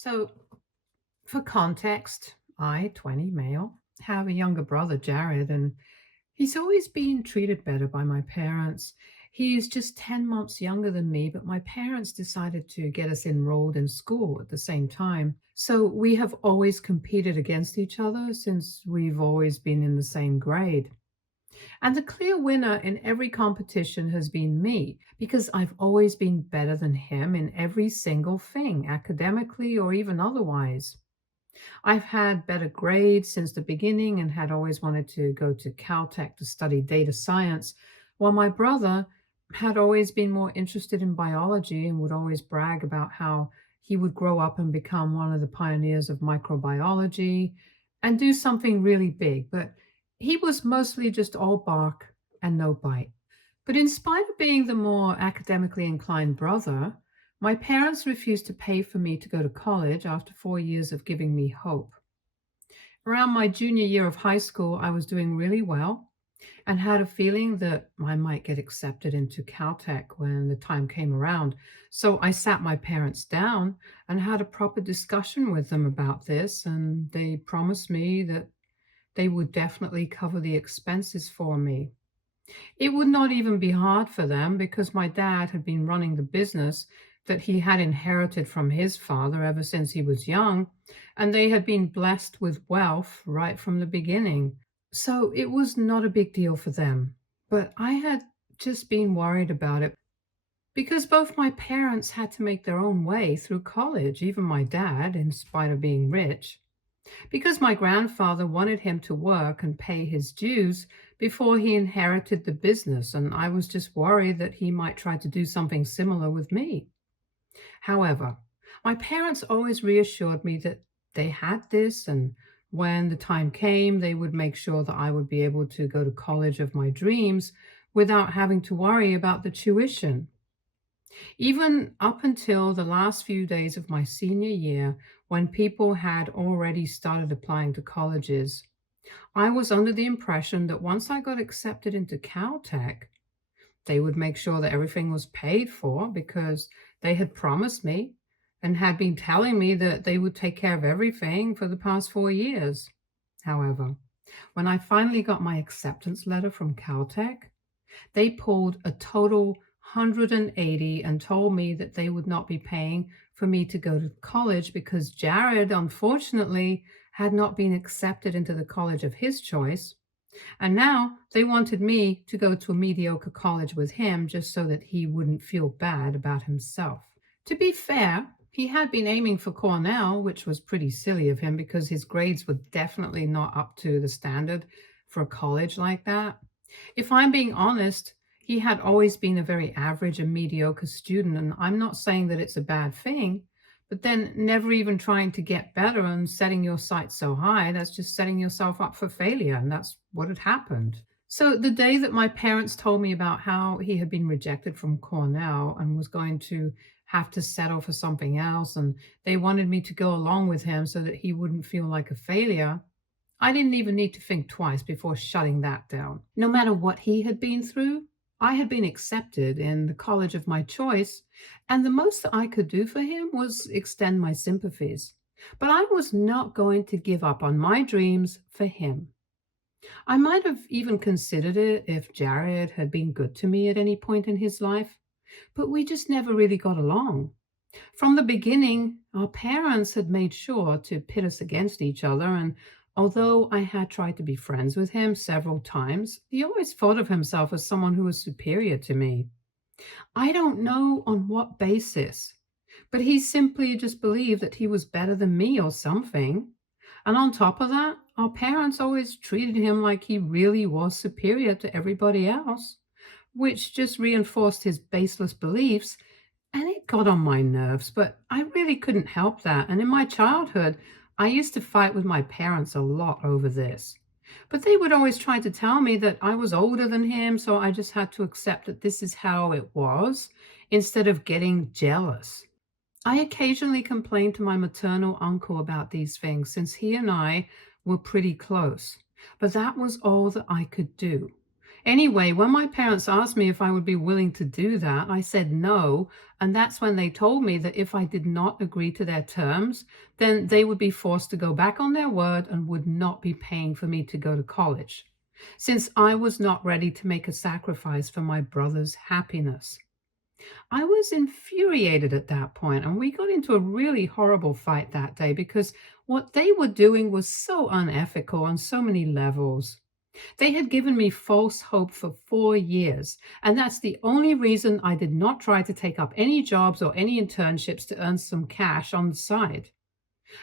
So, for context, I, 20 male, have a younger brother, Jared, and he's always been treated better by my parents. He's just 10 months younger than me, but my parents decided to get us enrolled in school at the same time. So we have always competed against each other since we've always been in the same grade. And the clear winner in every competition has been me because I've always been better than him in every single thing, academically or even otherwise. I've had better grades since the beginning and had always wanted to go to Caltech to study data science, while my brother had always been more interested in biology and would always brag about how he would grow up and become one of the pioneers of microbiology and do something really big. But he was mostly just all bark and no bite. But in spite of being the more academically inclined brother, my parents refused to pay for me to go to college after 4 years of giving me hope. Around my junior year of high school, I was doing really well and had a feeling that I might get accepted into Caltech when the time came around. So I sat my parents down and had a proper discussion with them about this, and they promised me that they would definitely cover the expenses for me. It would not even be hard for them because my dad had been running the business that he had inherited from his father ever since he was young, and they had been blessed with wealth right from the beginning. So it was not a big deal for them. But I had just been worried about it because both my parents had to make their own way through college, even my dad, in spite of being rich. Because my grandfather wanted him to work and pay his dues before he inherited the business, and I was just worried that he might try to do something similar with me. However, my parents always reassured me that they had this, and when the time came, they would make sure that I would be able to go to college of my dreams without having to worry about the tuition. Even up until the last few days of my senior year, when people had already started applying to colleges, I was under the impression that once I got accepted into Caltech, they would make sure that everything was paid for because they had promised me and had been telling me that they would take care of everything for the past 4 years. However, when I finally got my acceptance letter from Caltech, they pulled a total 180 and told me that they would not be paying for me to go to college because Jared, unfortunately, had not been accepted into the college of his choice. And now they wanted me to go to a mediocre college with him just so that he wouldn't feel bad about himself. To be fair, he had been aiming for Cornell, which was pretty silly of him because his grades were definitely not up to the standard for a college like that. If I'm being honest, he had always been a very average and mediocre student, and I'm not saying that it's a bad thing, but then never even trying to get better and setting your sights so high, that's just setting yourself up for failure, and that's what had happened. So the day that my parents told me about how he had been rejected from Cornell and was going to have to settle for something else, and they wanted me to go along with him so that he wouldn't feel like a failure, I didn't even need to think twice before shutting that down. No matter what he had been through, I had been accepted in the college of my choice, and the most that I could do for him was extend my sympathies. But I was not going to give up on my dreams for him. I might have even considered it if Jared had been good to me at any point in his life, but we just never really got along. From the beginning, our parents had made sure to pit us against each other, and although I had tried to be friends with him several times, he always thought of himself as someone who was superior to me. I don't know on what basis, but he simply just believed that he was better than me or something. And on top of that, our parents always treated him like he really was superior to everybody else, which just reinforced his baseless beliefs, and it got on my nerves, but I really couldn't help that. And in my childhood, I used to fight with my parents a lot over this. But they would always try to tell me that I was older than him, so I just had to accept that this is how it was, instead of getting jealous. I occasionally complained to my maternal uncle about these things since he and I were pretty close, but that was all that I could do. Anyway, when my parents asked me if I would be willing to do that, I said no. And that's when they told me that if I did not agree to their terms, then they would be forced to go back on their word and would not be paying for me to go to college, since I was not ready to make a sacrifice for my brother's happiness. I was infuriated at that point, and we got into a really horrible fight that day because what they were doing was so unethical on so many levels. They had given me false hope for 4 years, and that's the only reason I did not try to take up any jobs or any internships to earn some cash on the side.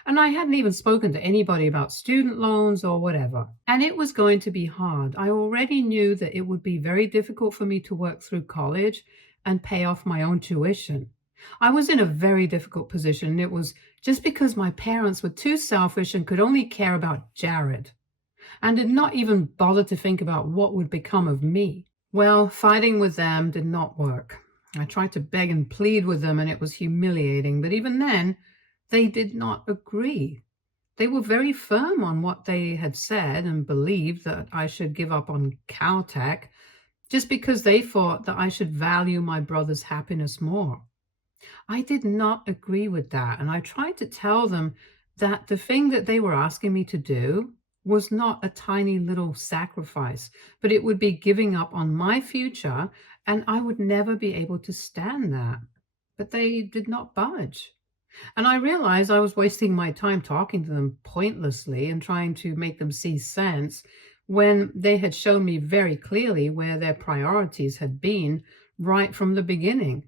And I hadn't even spoken to anybody about student loans or whatever. And it was going to be hard. I already knew that it would be very difficult for me to work through college and pay off my own tuition. I was in a very difficult position, and it was just because my parents were too selfish and could only care about Jared and did not even bother to think about what would become of me. Well, fighting with them did not work. I tried to beg and plead with them, and it was humiliating, but even then, they did not agree. They were very firm on what they had said and believed that I should give up on Caltech just because they thought that I should value my brother's happiness more. I did not agree with that, and I tried to tell them that the thing that they were asking me to do was not a tiny little sacrifice, but it would be giving up on my future, and I would never be able to stand that. But they did not budge. And I realized I was wasting my time talking to them pointlessly and trying to make them see sense when they had shown me very clearly where their priorities had been right from the beginning.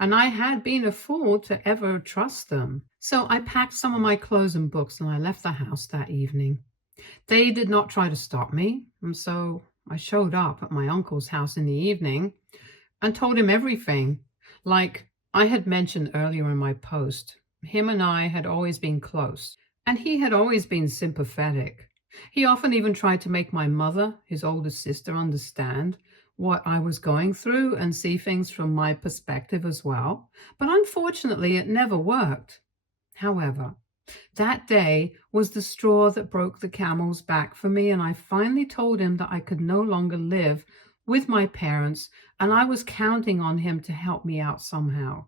And I had been a fool to ever trust them. So I packed some of my clothes and books and I left the house that evening. They did not try to stop me, and so I showed up at my uncle's house in the evening and told him everything. Like I had mentioned earlier in my post, him and I had always been close, and he had always been sympathetic. He often even tried to make my mother, his older sister, understand what I was going through and see things from my perspective as well. But unfortunately, it never worked. However, that day was the straw that broke the camel's back for me, and I finally told him that I could no longer live with my parents, and I was counting on him to help me out somehow.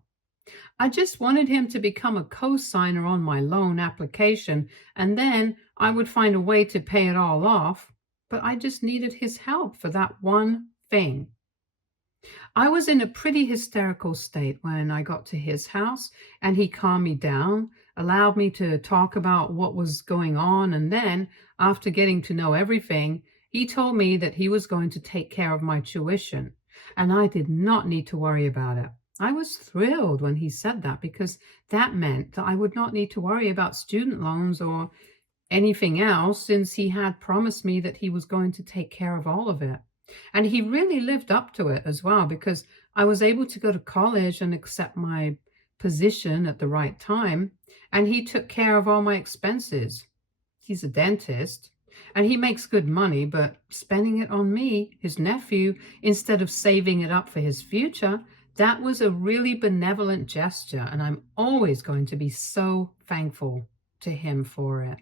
I just wanted him to become a co-signer on my loan application, and then I would find a way to pay it all off. But I just needed his help for that one thing. I was in a pretty hysterical state when I got to his house, and he calmed me down, allowed me to talk about what was going on, and then, after getting to know everything, he told me that he was going to take care of my tuition, and I did not need to worry about it. I was thrilled when he said that because that meant that I would not need to worry about student loans or anything else since he had promised me that he was going to take care of all of it. And he really lived up to it as well because I was able to go to college and accept my position at the right time. And he took care of all my expenses. He's a dentist and he makes good money, but spending it on me, his nephew, instead of saving it up for his future, that was a really benevolent gesture. And I'm always going to be so thankful to him for it.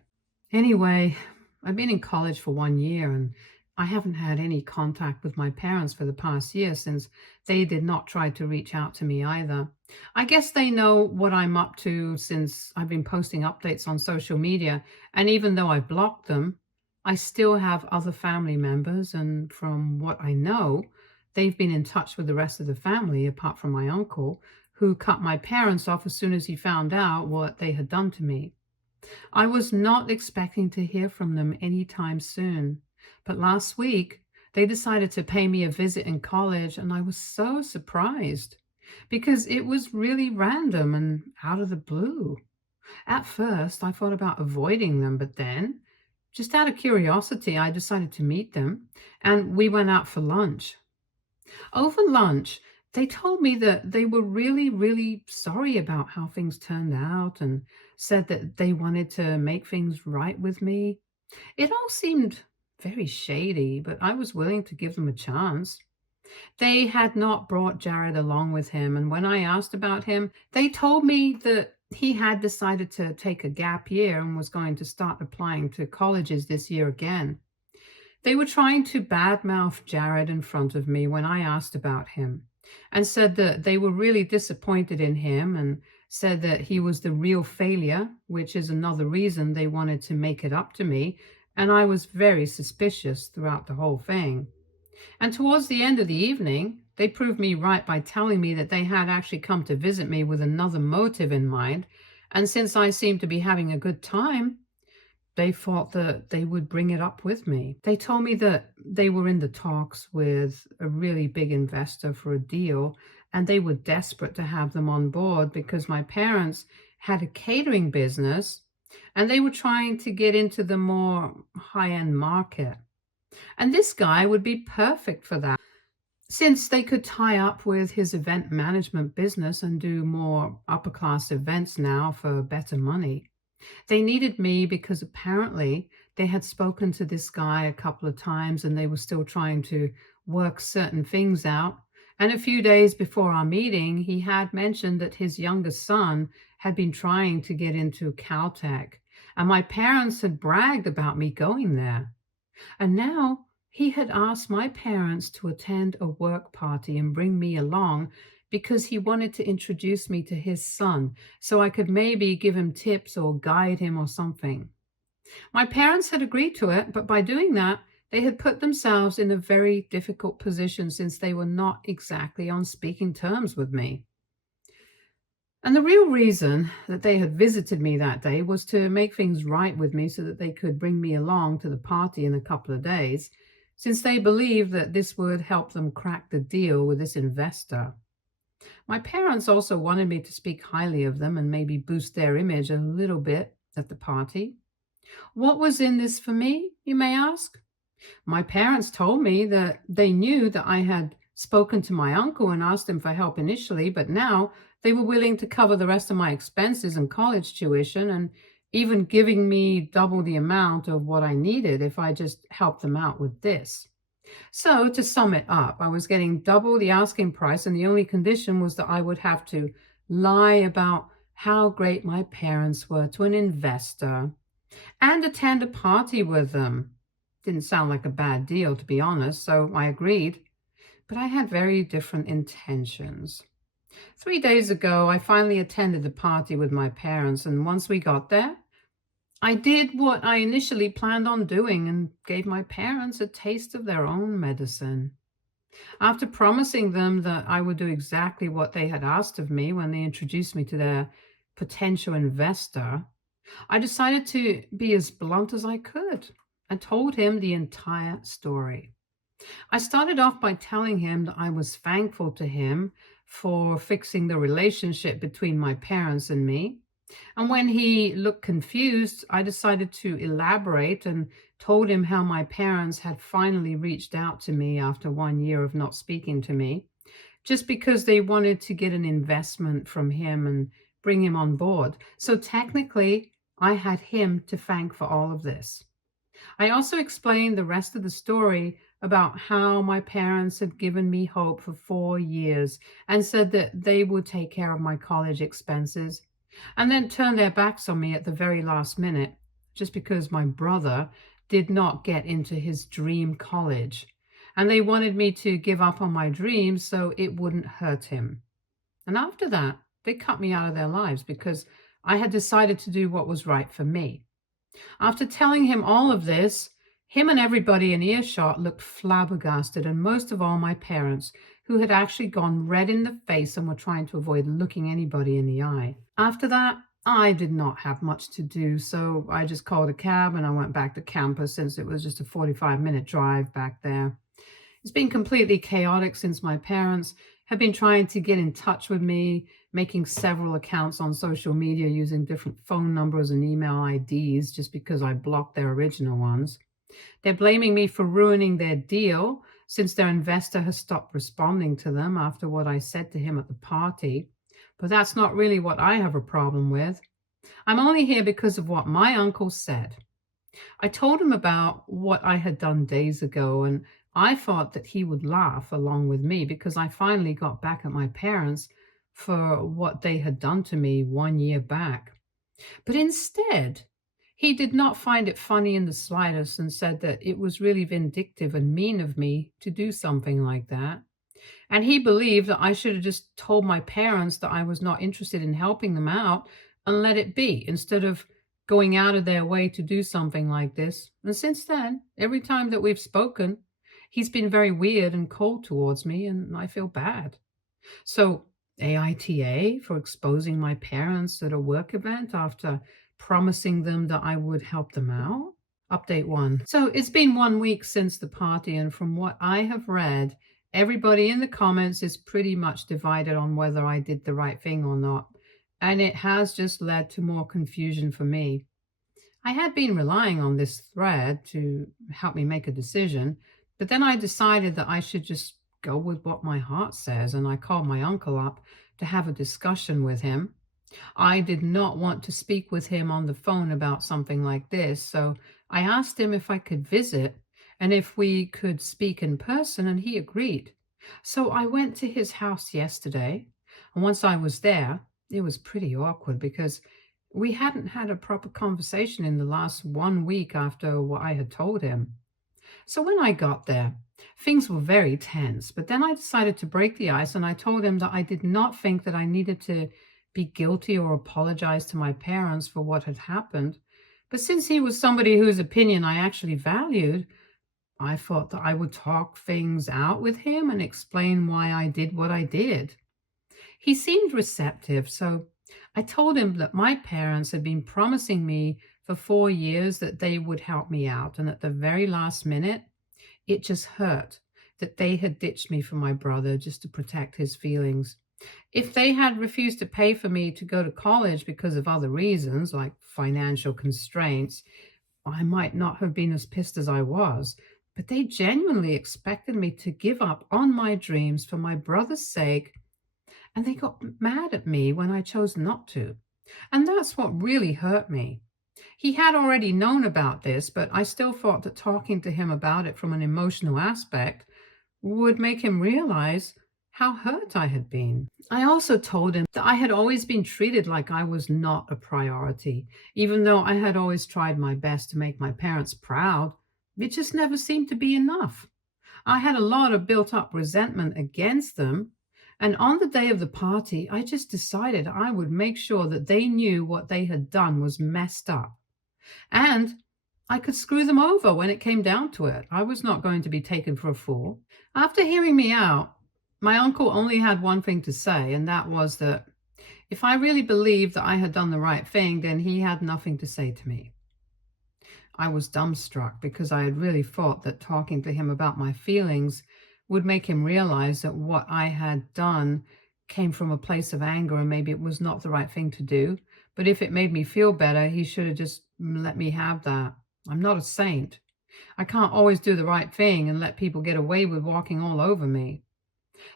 Anyway, I've been in college for 1 year and I haven't had any contact with my parents for the past year since they did not try to reach out to me either. I guess they know what I'm up to since I've been posting updates on social media, and even though I've blocked them, I still have other family members, and from what I know, they've been in touch with the rest of the family apart from my uncle, who cut my parents off as soon as he found out what they had done to me. I was not expecting to hear from them anytime soon, but last week they decided to pay me a visit in college, and I was so surprised because it was really random and out of the blue. At first, I thought about avoiding them, but then, just out of curiosity, I decided to meet them, and we went out for lunch. Over lunch, they told me that they were really, really sorry about how things turned out and said that they wanted to make things right with me. It all seemed very shady, but I was willing to give them a chance. They had not brought Jared along with him, and when I asked about him, they told me that he had decided to take a gap year and was going to start applying to colleges this year again. They were trying to badmouth Jared in front of me when I asked about him and said that they were really disappointed in him and said that he was the real failure, which is another reason they wanted to make it up to me. And I was very suspicious throughout the whole thing. And towards the end of the evening, they proved me right by telling me that they had actually come to visit me with another motive in mind. And since I seemed to be having a good time, they thought that they would bring it up with me. They told me that they were in the talks with a really big investor for a deal, and they were desperate to have them on board because my parents had a catering business and they were trying to get into the more high-end market. And this guy would be perfect for that since they could tie up with his event management business and do more upper class events now for better money. They needed me because apparently they had spoken to this guy a couple of times and they were still trying to work certain things out. And a few days before our meeting, he had mentioned that his youngest son had been trying to get into Caltech, and my parents had bragged about me going there. And now he had asked my parents to attend a work party and bring me along because he wanted to introduce me to his son so I could maybe give him tips or guide him or something. My parents had agreed to it, but by doing that, they had put themselves in a very difficult position since they were not exactly on speaking terms with me. And the real reason that they had visited me that day was to make things right with me so that they could bring me along to the party in a couple of days, since they believed that this would help them crack the deal with this investor. My parents also wanted me to speak highly of them and maybe boost their image a little bit at the party. What was in this for me, you may ask? My parents told me that they knew that I had spoken to my uncle and asked him for help initially, but now they were willing to cover the rest of my expenses and college tuition and even giving me double the amount of what I needed if I just helped them out with this. So, to sum it up, I was getting double the asking price, and the only condition was that I would have to lie about how great my parents were to an investor and attend a party with them. Didn't sound like a bad deal, to be honest, so I agreed. But I had very different intentions. 3 days ago, I finally attended the party with my parents, and once we got there, I did what I initially planned on doing and gave my parents a taste of their own medicine. After promising them that I would do exactly what they had asked of me when they introduced me to their potential investor, I decided to be as blunt as I could and told him the entire story. I started off by telling him that I was thankful to him for fixing the relationship between my parents and me. And when he looked confused, I decided to elaborate and told him how my parents had finally reached out to me after 1 year of not speaking to me, just because they wanted to get an investment from him and bring him on board. So technically, I had him to thank for all of this. I also explained the rest of the story about how my parents had given me hope for 4 years and said that they would take care of my college expenses, and then turned their backs on me at the very last minute just because my brother did not get into his dream college. And they wanted me to give up on my dreams so it wouldn't hurt him. And after that, they cut me out of their lives because I had decided to do what was right for me. After telling him all of this, him and everybody in earshot looked flabbergasted, and most of all, my parents, who had actually gone red in the face and were trying to avoid looking anybody in the eye. After that, I did not have much to do, so I just called a cab and I went back to campus since it was just a 45-minute drive back there. It's been completely chaotic since my parents have been trying to get in touch with me, making several accounts on social media using different phone numbers and email IDs just because I blocked their original ones. They're blaming me for ruining their deal since their investor has stopped responding to them after what I said to him at the party. But that's not really what I have a problem with. I'm only here because of what my uncle said. I told him about what I had done days ago, and I thought that he would laugh along with me because I finally got back at my parents for what they had done to me 1 year back. But instead, He did not find it funny in the slightest and said that it was really vindictive and mean of me to do something like that. And he believed that I should have just told my parents that I was not interested in helping them out and let it be instead of going out of their way to do something like this. And since then, every time that we've spoken, he's been very weird and cold towards me, and I feel bad. So, AITA for exposing my parents at a work event after promising them that I would help them out. Update one. So, it's been 1 week since the party, and from what I have read, everybody in the comments is pretty much divided on whether I did the right thing or not. And it has just led to more confusion for me. I had been relying on this thread to help me make a decision, but then I decided that I should just go with what my heart says, and I called my uncle up to have a discussion with him. I did not want to speak with him on the phone about something like this, so I asked him if I could visit and if we could speak in person, and he agreed. So I went to his house yesterday, and once I was there, it was pretty awkward because we hadn't had a proper conversation in the last 1 week after what I had told him. So when I got there, things were very tense, but then I decided to break the ice and I told him that I did not think that I needed to be guilty or apologize to my parents for what had happened. But since he was somebody whose opinion I actually valued, I thought that I would talk things out with him and explain why I did what I did. He seemed receptive, so I told him that my parents had been promising me for 4 years that they would help me out, and at the very last minute, it just hurt that they had ditched me for my brother just to protect his feelings. If they had refused to pay for me to go to college because of other reasons, like financial constraints, I might not have been as pissed as I was. But they genuinely expected me to give up on my dreams for my brother's sake, and they got mad at me when I chose not to. And that's what really hurt me. He had already known about this, but I still thought that talking to him about it from an emotional aspect would make him realize how hurt I had been. I also told him that I had always been treated like I was not a priority, even though I had always tried my best to make my parents proud. It just never seemed to be enough. I had a lot of built up resentment against them. And on the day of the party, I just decided I would make sure that they knew what they had done was messed up. And I could screw them over when it came down to it. I was not going to be taken for a fool. After hearing me out, my uncle only had one thing to say, and that was that if I really believed that I had done the right thing, then he had nothing to say to me. I was dumbstruck because I had really thought that talking to him about my feelings would make him realize that what I had done came from a place of anger and maybe it was not the right thing to do. But if it made me feel better, he should have just let me have that. I'm not a saint. I can't always do the right thing and let people get away with walking all over me.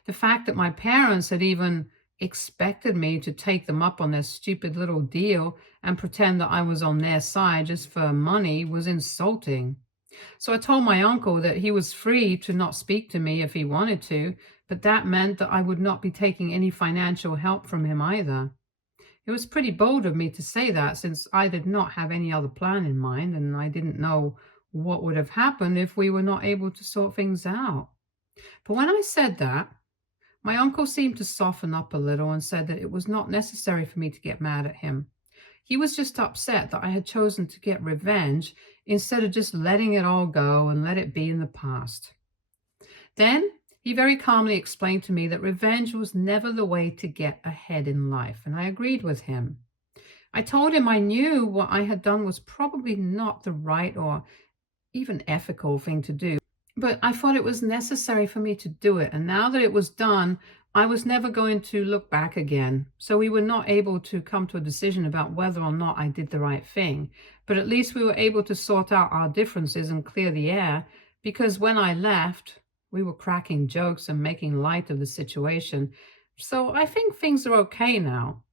The fact that my parents had even expected me to take them up on their stupid little deal and pretend that I was on their side just for money was insulting. So I told my uncle that he was free to not speak to me if he wanted to, but that meant that I would not be taking any financial help from him either. It was pretty bold of me to say that since I did not have any other plan in mind and I didn't know what would have happened if we were not able to sort things out. But when I said that, my uncle seemed to soften up a little and said that it was not necessary for me to get mad at him. He was just upset that I had chosen to get revenge instead of just letting it all go and let it be in the past. Then he very calmly explained to me that revenge was never the way to get ahead in life, and I agreed with him. I told him I knew what I had done was probably not the right or even ethical thing to do, but I thought it was necessary for me to do it. And now that it was done, I was never going to look back again. So we were not able to come to a decision about whether or not I did the right thing. But at least we were able to sort out our differences and clear the air, because when I left, we were cracking jokes and making light of the situation. So I think things are okay now.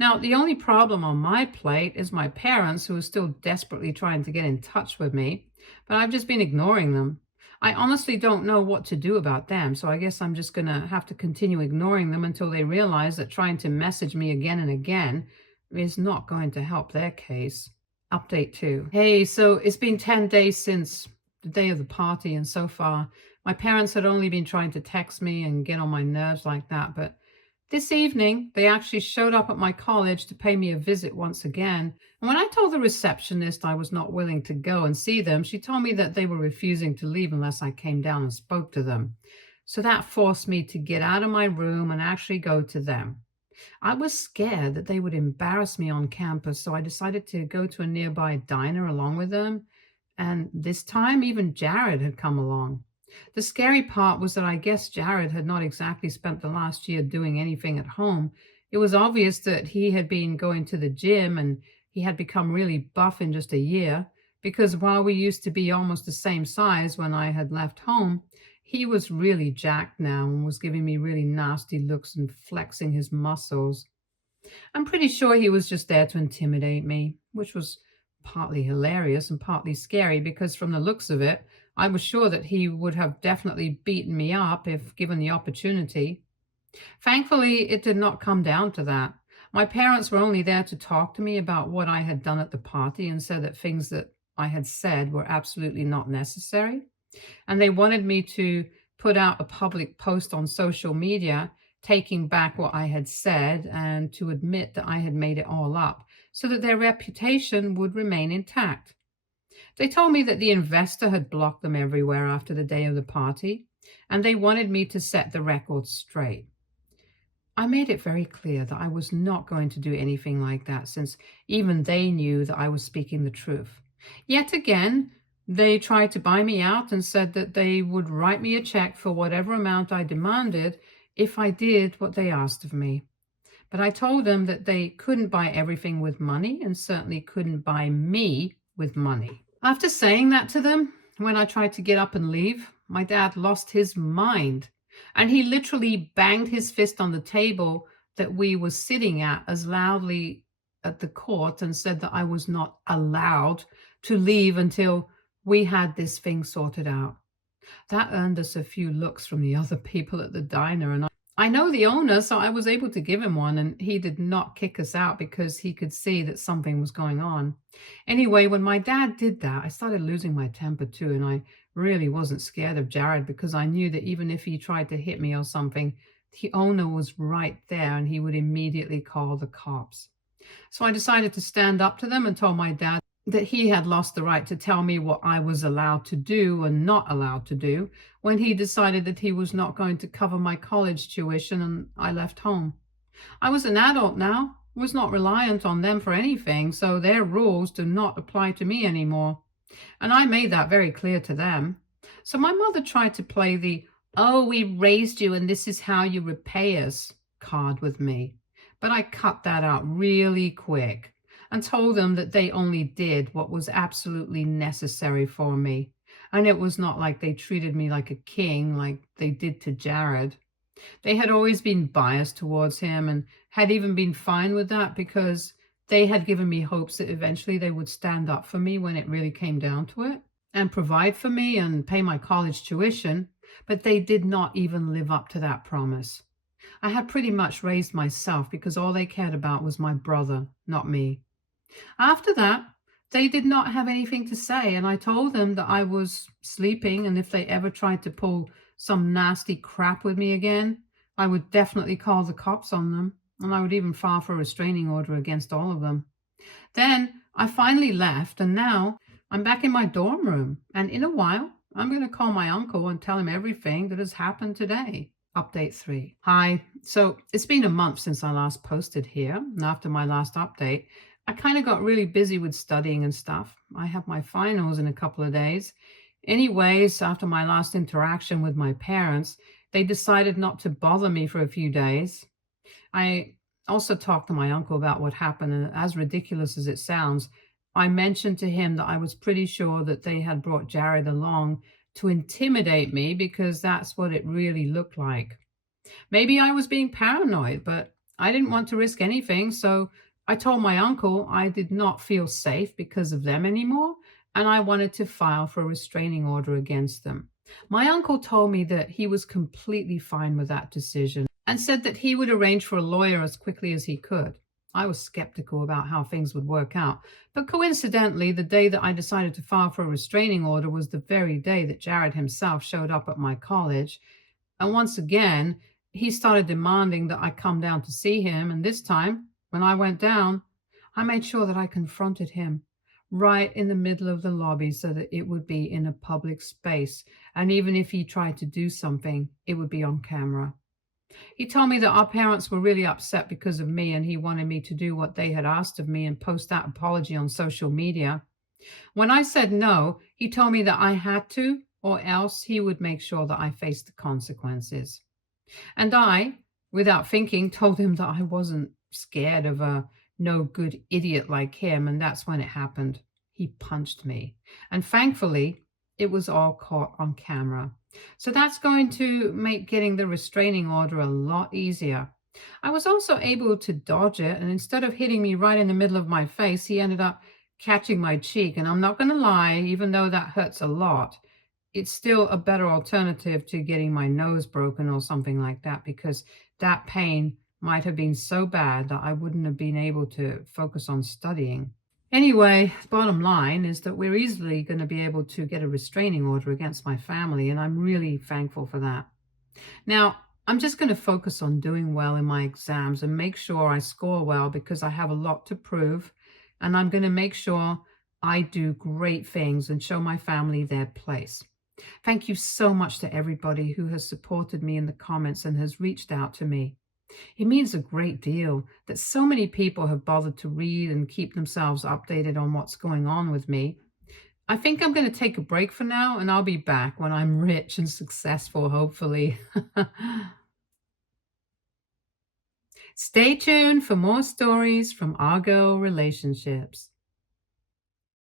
Now, the only problem on my plate is my parents, who are still desperately trying to get in touch with me, but I've just been ignoring them. I honestly don't know what to do about them, so I guess I'm just going to have to continue ignoring them until they realize that trying to message me again and again is not going to help their case. Update 2. Hey, so it's been 10 days since the day of the party, and so far, my parents had only been trying to text me and get on my nerves like that. But this evening, they actually showed up at my college to pay me a visit once again. And when I told the receptionist I was not willing to go and see them, she told me that they were refusing to leave unless I came down and spoke to them. So that forced me to get out of my room and actually go to them. I was scared that they would embarrass me on campus, so I decided to go to a nearby diner along with them. And this time, even Jared had come along. The scary part was that I guess Jared had not exactly spent the last year doing anything at home. It was obvious that he had been going to the gym and he had become really buff in just a year, because while we used to be almost the same size when I had left home, he was really jacked now and was giving me really nasty looks and flexing his muscles. I'm pretty sure he was just there to intimidate me, which was partly hilarious and partly scary because from the looks of it, I was sure that he would have definitely beaten me up if given the opportunity. Thankfully, it did not come down to that. My parents were only there to talk to me about what I had done at the party and said that things that I had said were absolutely not necessary. And they wanted me to put out a public post on social media taking back what I had said and to admit that I had made it all up so that their reputation would remain intact. They told me that the investor had blocked them everywhere after the day of the party, and they wanted me to set the record straight. I made it very clear that I was not going to do anything like that since even they knew that I was speaking the truth. Yet again, they tried to buy me out and said that they would write me a check for whatever amount I demanded if I did what they asked of me. But I told them that they couldn't buy everything with money and certainly couldn't buy me with money. After saying that to them, when I tried to get up and leave, my dad lost his mind and he literally banged his fist on the table that we were sitting at as loudly at the court and said that I was not allowed to leave until we had this thing sorted out. That earned us a few looks from the other people at the diner, and I know the owner, so I was able to give him one, and he did not kick us out because he could see that something was going on. Anyway, when my dad did that, I started losing my temper too, and I really wasn't scared of Jared because I knew that even if he tried to hit me or something, the owner was right there and he would immediately call the cops. So I decided to stand up to them and told my dad that he had lost the right to tell me what I was allowed to do and not allowed to do when he decided that he was not going to cover my college tuition and I left home. I was an adult now, was not reliant on them for anything, so their rules do not apply to me anymore. And I made that very clear to them. So my mother tried to play the, oh, we raised you and this is how you repay us card with me. But I cut that out really quick and told them that they only did what was absolutely necessary for me. And it was not like they treated me like a king like they did to Jared. They had always been biased towards him and had even been fine with that because they had given me hopes that eventually they would stand up for me when it really came down to it and provide for me and pay my college tuition, but they did not even live up to that promise. I had pretty much raised myself because all they cared about was my brother, not me. After that, they did not have anything to say, and I told them that I was sleeping, and if they ever tried to pull some nasty crap with me again, I would definitely call the cops on them, and I would even file for a restraining order against all of them. Then I finally left, and now I'm back in my dorm room, and in a while, I'm going to call my uncle and tell him everything that has happened today. Update 3. Hi. So it's been a month since I last posted here, and after my last update, I kind of got really busy with studying and stuff. I have my finals in a couple of days. Anyways, after my last interaction with my parents, they decided not to bother me for a few days. I also talked to my uncle about what happened, and as ridiculous as it sounds, I mentioned to him that I was pretty sure that they had brought Jared along to intimidate me because that's what it really looked like. Maybe I was being paranoid, but I didn't want to risk anything, so I told my uncle I did not feel safe because of them anymore, and I wanted to file for a restraining order against them. My uncle told me that he was completely fine with that decision and said that he would arrange for a lawyer as quickly as he could. I was skeptical about how things would work out. But coincidentally, the day that I decided to file for a restraining order was the very day that Jared himself showed up at my college. And once again, he started demanding that I come down to see him. And this time, when I went down, I made sure that I confronted him right in the middle of the lobby so that it would be in a public space. And even if he tried to do something, it would be on camera. He told me that our parents were really upset because of me and he wanted me to do what they had asked of me and post that apology on social media. When I said no, he told me that I had to, or else he would make sure that I faced the consequences. And I, without thinking, told him that I wasn't scared of a no good idiot like him. And that's when it happened. He punched me. And thankfully, it was all caught on camera. So that's going to make getting the restraining order a lot easier. I was also able to dodge it. And instead of hitting me right in the middle of my face, he ended up catching my cheek. And I'm not going to lie, even though that hurts a lot, it's still a better alternative to getting my nose broken or something like that, because that pain might have been so bad that I wouldn't have been able to focus on studying. Anyway, bottom line is that we're easily going to be able to get a restraining order against my family, and I'm really thankful for that. Now, I'm just going to focus on doing well in my exams and make sure I score well because I have a lot to prove, and I'm going to make sure I do great things and show my family their place. Thank you so much to everybody who has supported me in the comments and has reached out to me. It means a great deal that so many people have bothered to read and keep themselves updated on what's going on with me. I think I'm going to take a break for now, and I'll be back when I'm rich and successful, hopefully. Stay tuned for more stories from our girl relationships.